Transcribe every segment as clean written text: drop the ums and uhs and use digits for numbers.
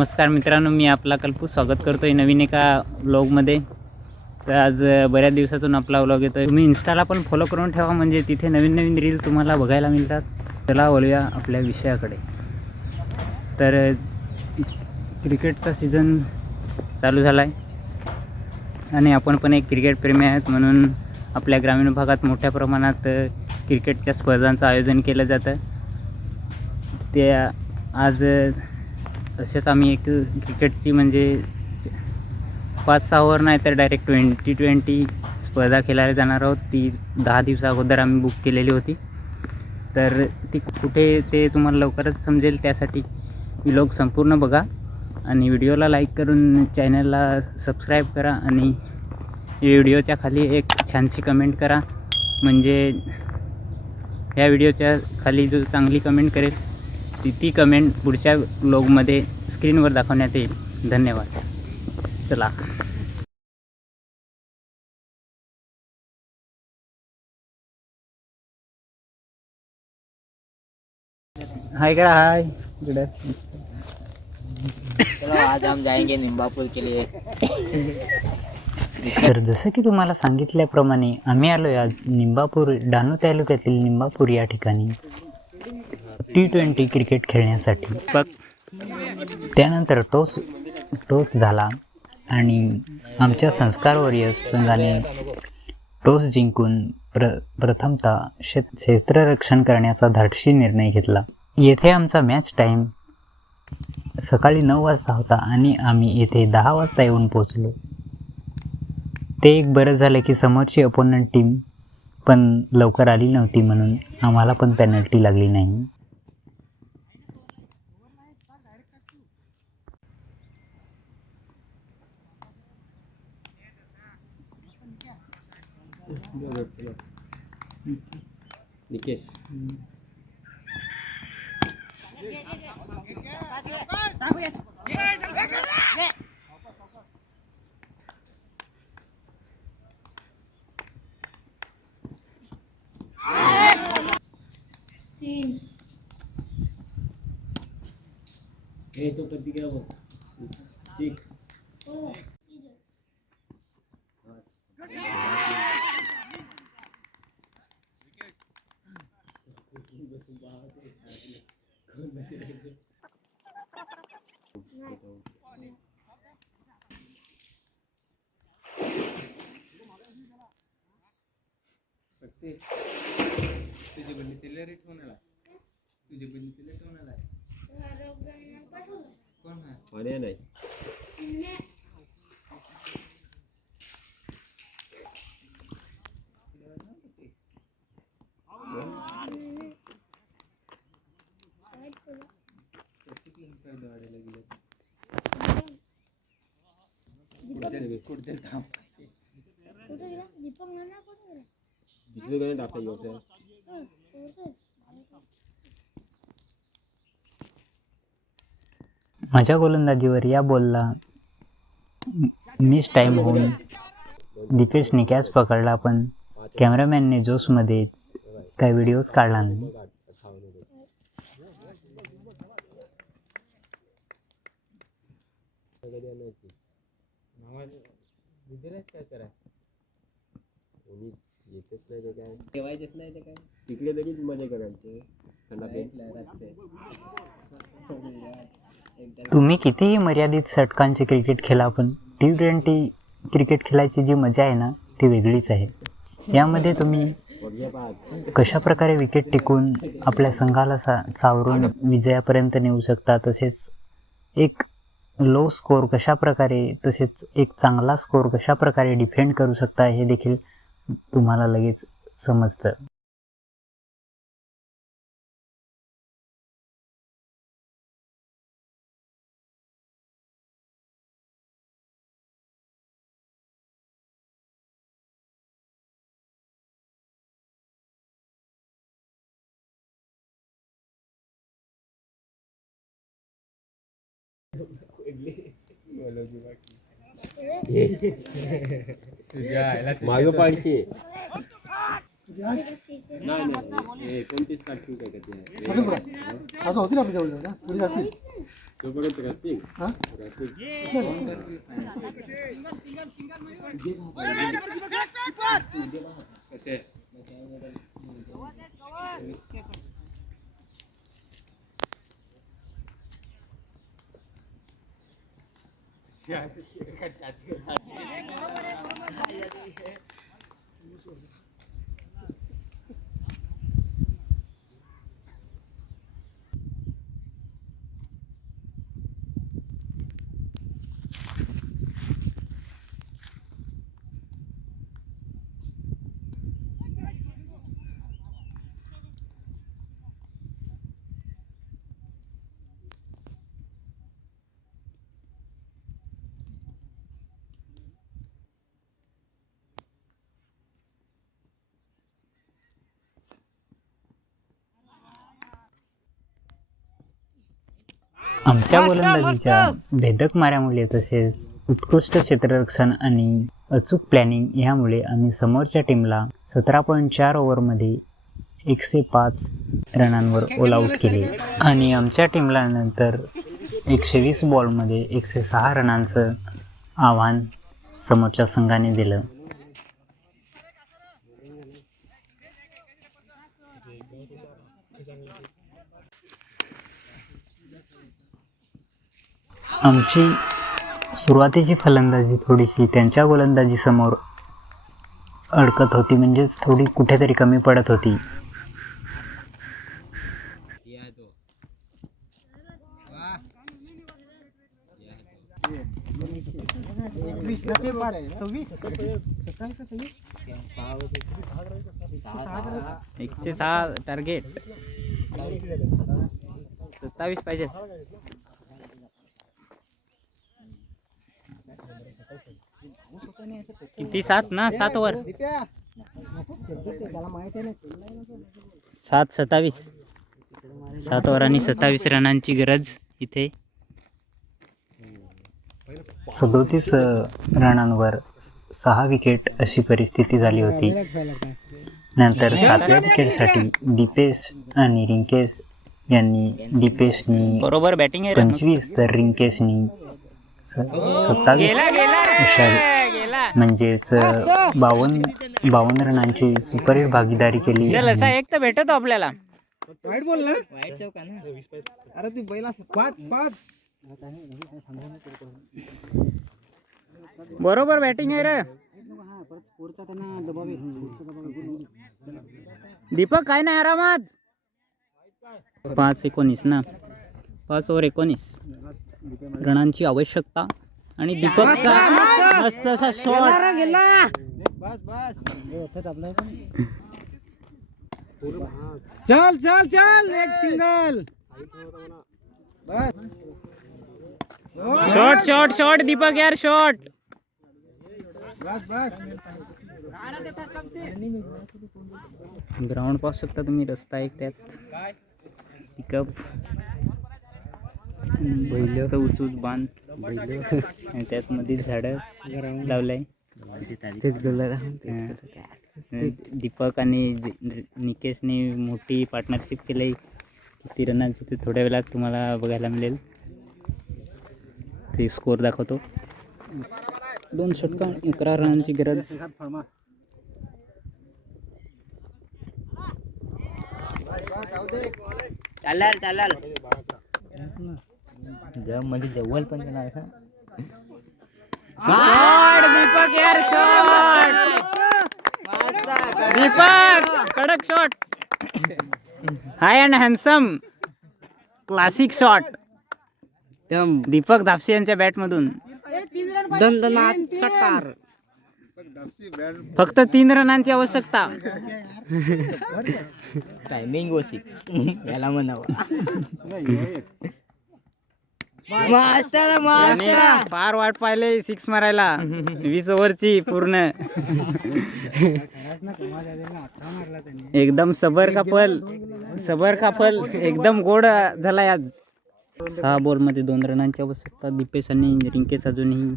नमस्कार मित्रांनो, मी आपला कल्पू स्वागत करतो आहे नवीन एका व्लॉगमध्ये. तर आज बऱ्याच दिवसातून आपला व्लॉग येतो आहे. तुम्ही इंस्टाला पण फॉलो करून ठेवा, म्हणजे तिथे नवीन नवीन रील तुम्हाला बघायला मिळतात. चला वळूया आपल्या विषयाकडे. तर क्रिकेटचा सीझन चालू झाला आहे आणि आपण पण एक क्रिकेट प्रेमी आहेत, म्हणून आपल्या ग्रामीण भागात मोठ्या प्रमाणात क्रिकेटच्या स्पर्धांचं आयोजन केलं जातं. ते आज तसेच आम्ही एक क्रिकेटची म्हणजे 5-6 ओव्हर नाही तर डायरेक्ट 20-20 स्पर्धा खेळायला जाणार आहोत. ती 10 दिवसा अगोदर आम्ही बुक केलेली होती. तर ती कुठे ते तुम्हाला लवकरच समजेल. त्यासाठी व्लॉग संपूर्ण बघा आणि व्हिडिओला लाईक करून चॅनलला सबस्क्राईब करा आणि व्हिडिओच्या खाली एक छानशी कमेंट करा. म्हणजे या व्हिडिओच्या खाली जो चांगली कमेंट करेल ती कमेंट पुढच्या व्लॉगमध्ये स्क्रीनवर दाखवण्यात येईल. धन्यवाद. चला. हाय करा. हाय. चलो आज हम जाएंगे निंबापुर के लिए. तर जसं की तुम्हाला सांगितल्याप्रमाणे आम्ही आलो आहे आज निंबापूर, डहाणू तालुक्यातील निंबापूर या ठिकाणी T20 क्रिकेट खेळण्यासाठी. त्यानंतर टॉस झाला आणि आमच्या संस्कार वॉरियर्स संघाने टॉस जिंकून प्रथमतः क्षेत्ररक्षण करण्याचा धाडसी निर्णय घेतला. येथे आमचा मॅच टाईम सकाळी 9 वाजता होता आणि आम्ही येथे 10 वाजता येऊन पोचलो. ते एक बरं झालं की समोरची अपोनंट टीम पण लवकर आली नव्हती, म्हणून आम्हाला पण पेनल्टी लागली नाही. निकेश ये तो करती क्या वो 6 तुझे बंदी तिला रेट होणार आहे. तुझे बंदी तिला होणार आहे. कोण आहे? होण्या नाही. माझ्या गोलंदाजीवर या बॉलला मिस टाईम होऊन दीपेशने कॅच पकडला, पण कॅमेरामॅनने जोशमध्ये काही व्हिडिओज काढला नाही. तिकडे लगेच मजा करायचे. तुम्ही कितीही मर्यादित षटकांचे क्रिकेट खेळा, पण T20 क्रिकेट खेळायची जी मजा आहे ना, ती वेगळीच आहे. यामध्ये तुम्ही कशाप्रकारे विकेट टिकून आपल्या संघाला सावरून विजयापर्यंत नेऊ शकता, तसेच एक लो स्कोअर कशाप्रकारे, तसेच एक चांगला स्कोअर कशाप्रकारे डिफेंड करू शकता, हे देखील तुम्हाला लगेच समजतं. मागं पाडशी नाही 29 काढतील काय का ते होती ना आपली जवळ थोडी जातील. कसे आमच्या गोलंदाजीच्या भेदक माऱ्यामुळे तसेच उत्कृष्ट क्षेत्ररक्षण आणि अचूक प्लॅनिंग यामुळे आम्ही समोरच्या टीमला 17.4 ओव्हरमध्ये 105 रनांवर ऑल आऊट केले आणि आमच्या टीमला नंतर 120 बॉलमध्ये 106 रनांचं आव्हान समोरच्या संघाने दिलं. आमची सुरुवातीची फलंदाजी थोडीशी त्यांच्या गोलंदाजीसमोर अडकत होती, म्हणजेच थोडी कुठेतरी कमी पडत होती. एकशे 6 टार्गेट 27 पाहिजे. किती 7 ना 7 ओव्हर 7 ओव्हर आणि 27 रनांची गरज इथे. 37 रनांवर 6 विकेट अशी परिस्थिती झाली होती. नंतर 7व्या विकेटसाठी दीपेश आणि रिंकेश यांनी दीपेशनी बरोबर बॅटिंग 25 तर रिंकेशनी 27 म्हणजेच 52 रनांची सुपरहिट भागीदारी केली. एक तर भेटतो आपल्याला. बरोबर बॅटिंग आहे रे दीपक. काय नाही आरामात. 5-19 ना 5 ओव्हर 19 रनांची आवश्यकता आणि दीपकचा मस्त असा शॉट. चल चल चल एक single. Shot shot shot Deepak यार शॉट. ग्राउंड पाहू शकता तुम्ही. रस्ता एक त्यात पिकअप बैल उचूच बांध आणि त्यात मध्ये झाडं लावलंय. दीपक आणि निकेशने मोठी पार्टनरशिप केली. किती रनांची ते थोड्या वेळात तुम्हाला बघायला मिळेल. ते स्कोअर दाखवतो. 2 षटकं 11 रनांची गरज. चालल चालल मध्ये जवळ पण देणार का. दीपक यार शॉट. दीपक कडक shot. High and handsome classic shot. Deepak Dhapse यांच्या बॅट मधून दंदनाथ षटकार. फक्त 3 रनांची आवश्यकता. टायमिंग 6 याला म्हणावं. फार वाट पाहिले 6 मारायला. 20 ओव्हरची पूर्ण. एकदम सबर का फल एकदम गोड झालाय आज. 6 बॉलमध्ये 2 रनांची आवश्यकता. दीपेश आणि रिंकेश अजूनही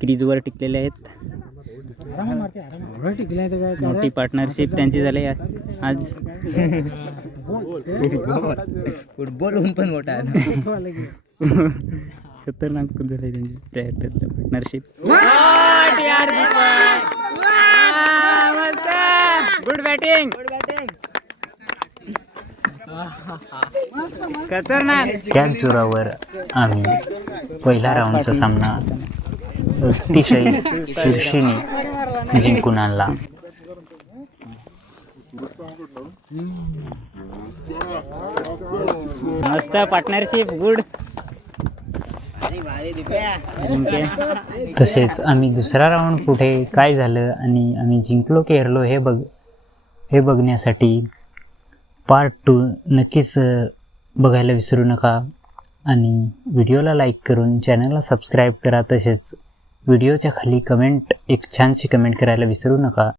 क्रीजवर टिकलेले आहेत. एवढं टिकलंय तर काय मोठी पार्टनरशिप त्यांची झाली आज. फुटबॉल होऊन पण मोठा आहे ना. खतरनाक झाली त्यांची पार्टनरशिप. Good batting. खतरनाक. त्याच जोरावर आम्ही पहिला राऊंडचा सामना अतिशय चुरशीने जिंकून आणला. मस्त पार्टनरशिप. गुड. तसेच आम्ही दुसरा राऊंड कुठे काय झालं आणि आम्ही जिंकलो की हरलो हे बघण्यासाठी पार्ट 2 नक्कीच बघायला विसरू नका. आणि व्हिडिओला लाईक करून चॅनलला सबस्क्राईब करा. तसेच व्हिडिओच्या खाली एक छानशी कमेंट करायला विसरू नका.